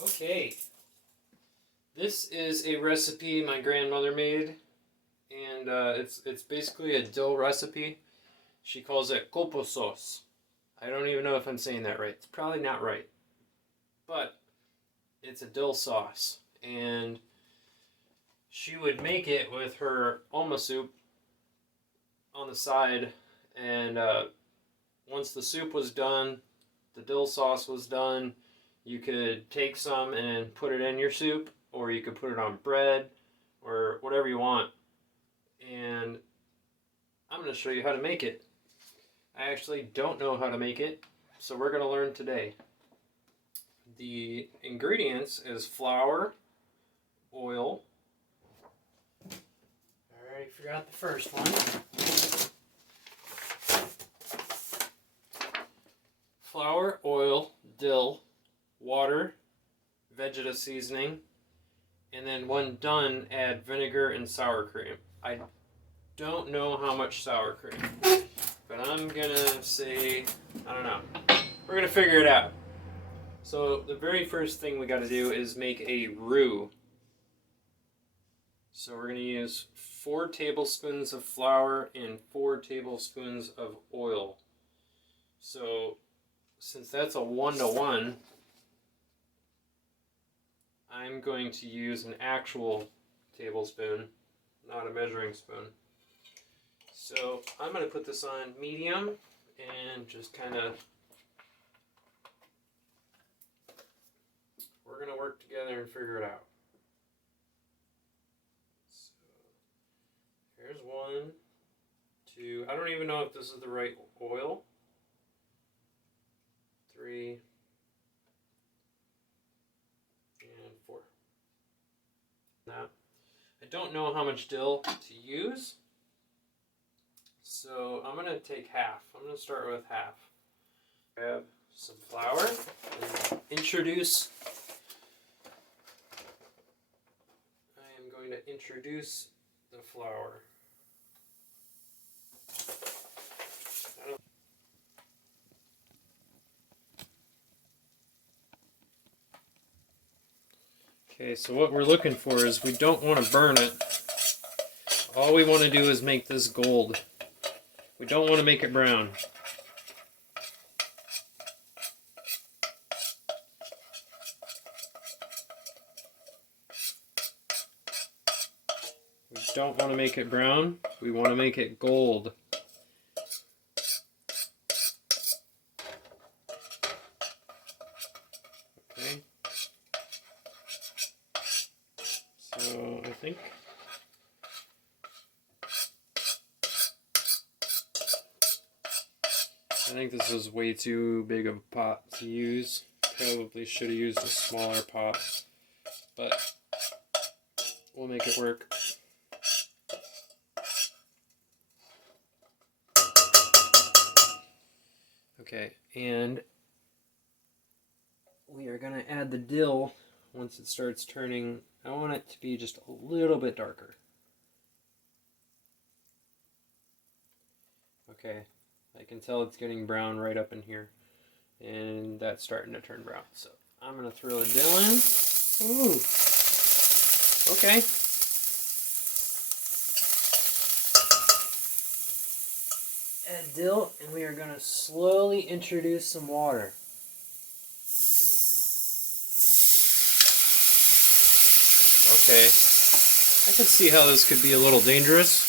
Okay, this is a recipe my grandmother made, and it's basically a dill recipe. She calls it Copo sauce. I don't even know if I'm saying that right. It's probably not right, but it's a dill sauce, and she would make it with her Oma soup on the side, and once the soup was done, the dill sauce was done, you could take some and put it in your soup, or you could put it on bread, or whatever you want. And I'm going to show you how to make it. I actually don't know how to make it, so we're going to learn today. The ingredients is flour, oil. I already forgot the first one. Flour, oil, dill, water, Vegeta Seasoning, and then when done, add vinegar and sour cream. I don't know how much sour cream, but I'm gonna say, I don't know. We're gonna figure it out. So the very first thing we gotta do is make a roux. So we're gonna use 4 tablespoons of flour and 4 tablespoons of oil. So since that's a 1-to-1, I'm going to use an actual tablespoon, not a measuring spoon. So I'm going to put this on medium and just kind of, we're going to work together and figure it out. So here's 1, 2, I don't even know if this is the right oil. 3, and 4. Now, I don't know how much dill to use, so I'm going to take half. I'm going to start with half. Grab some flour and introduce. I am going to introduce the flour. Okay, so what we're looking for is we don't want to burn it. All we want to do is make this gold. We don't want to make it brown. We don't want to make it brown. We want to make it gold. Okay. So I think this was way too big of a pot to use. Probably should have used a smaller pot, but we'll make it work. Okay, and we are going to add the dill once it starts turning. I want it to be just a little bit darker. Okay, I can tell it's getting brown right up in here, and that's starting to turn brown. So I'm going to throw the dill in. Ooh, okay. Add dill, and we are going to slowly introduce some water. Okay, I can see how this could be a little dangerous.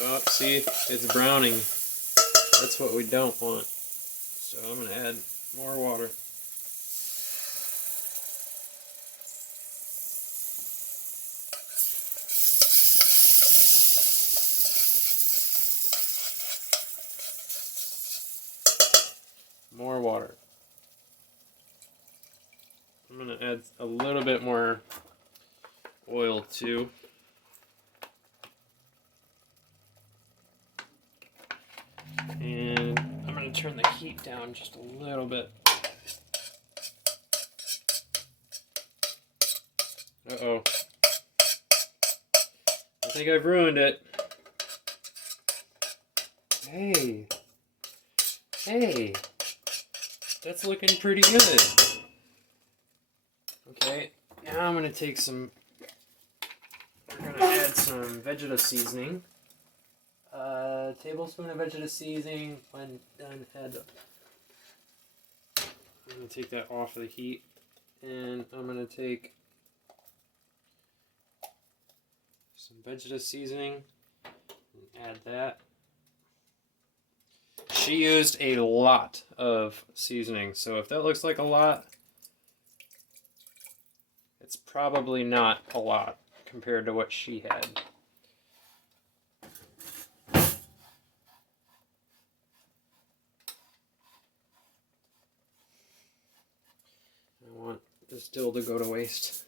Oh, see, it's browning. That's what we don't want. So I'm going to add more water. More water. I'm going to add a little bit more oil too. And I'm going to turn the heat down just a little bit. Uh-oh. I think I've ruined it. Hey. Hey. That's looking pretty good. Okay, now I'm gonna take some. We're gonna add some Vegeta Seasoning. Tablespoon of Vegeta Seasoning. When done, I'm gonna take that off of the heat, and I'm gonna take some Vegeta Seasoning and add that. She used a lot of seasoning, so if that looks like a lot, it's probably not a lot compared to what she had. I want this dill to go to waste.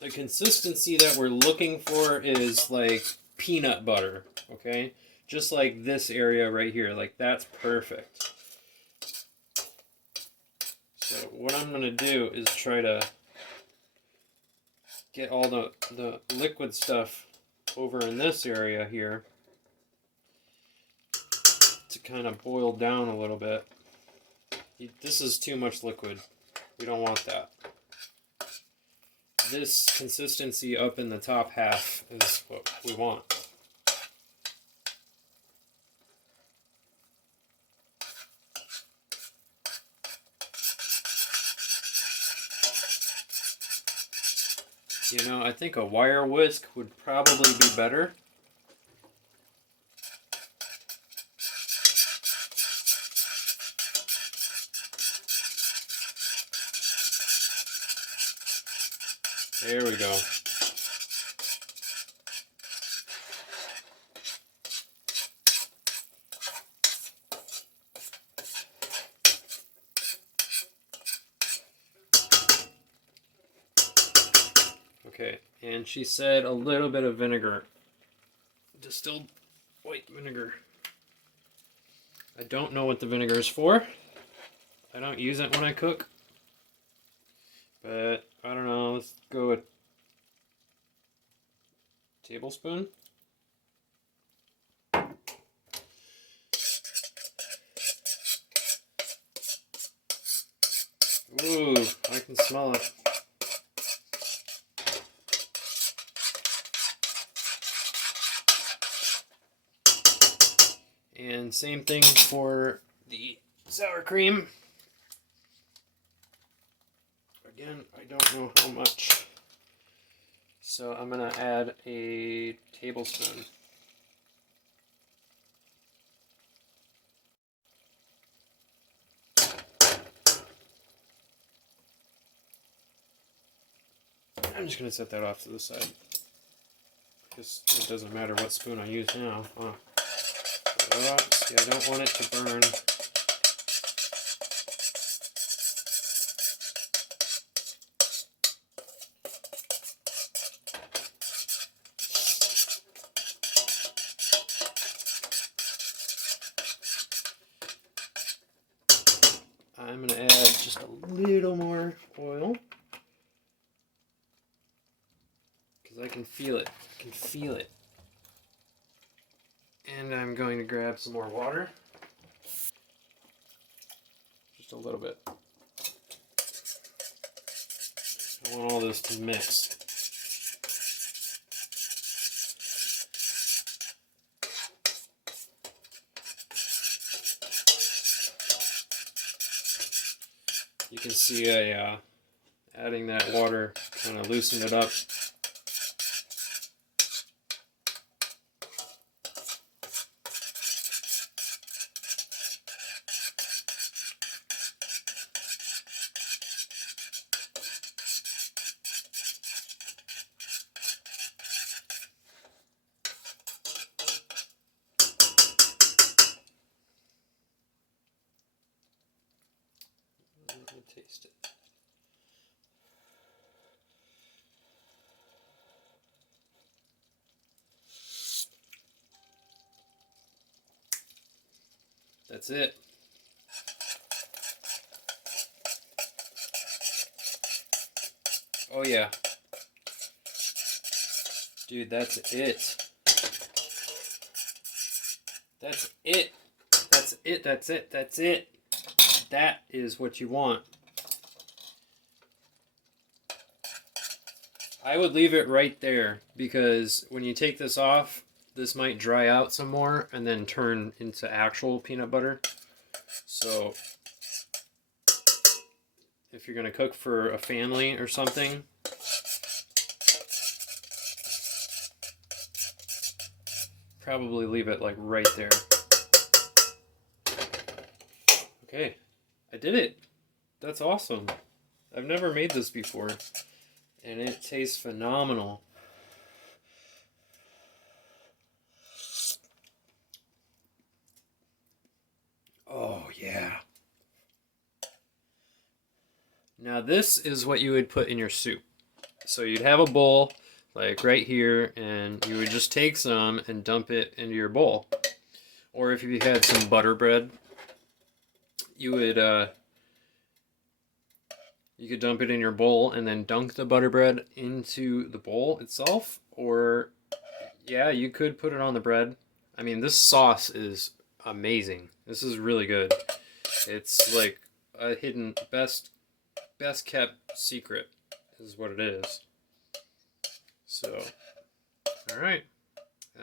The consistency that we're looking for is like peanut butter, okay? Just like this area right here, like that's perfect. So what I'm gonna do is try to get all the liquid stuff over in this area here to kind of boil down a little bit. This is too much liquid. We don't want that. This consistency up in the top half is what we want. You know, I think a wire whisk would probably be better. There we go. Okay, and she said a little bit of vinegar. Distilled white vinegar. I don't know what the vinegar is for. I don't use it when I cook. But, I don't know, let's go with tablespoon. Ooh, I can smell it. And same thing for the sour cream. Again, I don't know how much. So I'm going to add a tablespoon. I'm just going to set that off to the side, because it doesn't matter what spoon I use now. Oh. See, I don't want it to burn. I'm going to add just a little more oil, because I can feel it. I can feel it. And I'm going to grab some more water. Just a little bit. I want all this to mix. You can see adding that water kind of loosened it up. Let me taste it. That's it. Oh yeah. Dude, that's it. That's it. That's it. That's it. That's it. That is what you want. I would leave it right there because when you take this off, this might dry out some more and then turn into actual peanut butter. So if you're going to cook for a family or something, probably leave it like right there. Okay, I did it. That's awesome. I've never made this before, and it tastes phenomenal. Oh, yeah. Now this is what you would put in your soup. So you'd have a bowl, like right here, and you would just take some and dump it into your bowl. Or if you had some butter bread, you would you could dump it in your bowl and then dunk the butter bread into the bowl itself. Or yeah, you could put it on the bread. I mean, this sauce is amazing. This is really good. It's like a hidden best kept secret is what it is. So, all right.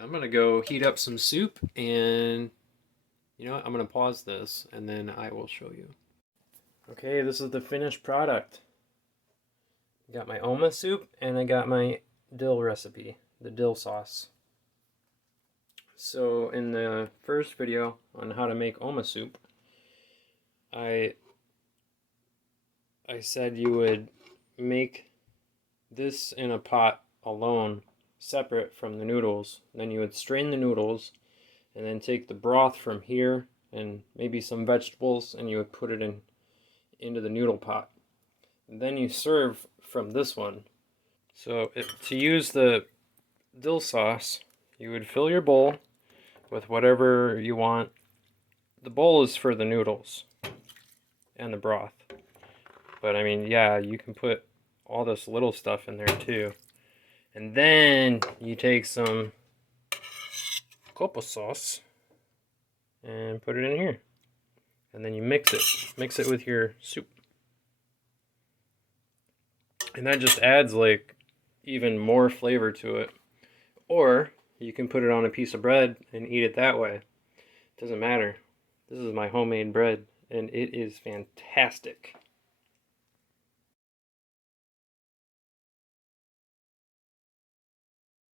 I'm going to go heat up some soup, and you know what? I'm going to pause this and then I will show you. Okay, this is the finished product. I got my Oma soup and I got my dill recipe, the dill sauce. So in the first video on how to make Oma soup, I said you would make this in a pot alone, separate from the noodles. Then you would strain the noodles and then take the broth from here and maybe some vegetables, and you would put it into the noodle pot. And then you serve from this one. So to use the dill sauce, you would fill your bowl with whatever you want. The bowl is for the noodles and the broth. But I mean, yeah, you can put all this little stuff in there too. And then you take some Copo sauce and put it in here. And then you mix it. Mix it with your soup. And that just adds like even more flavor to it. Or you can put it on a piece of bread and eat it that way. It doesn't matter. This is my homemade bread and it is fantastic.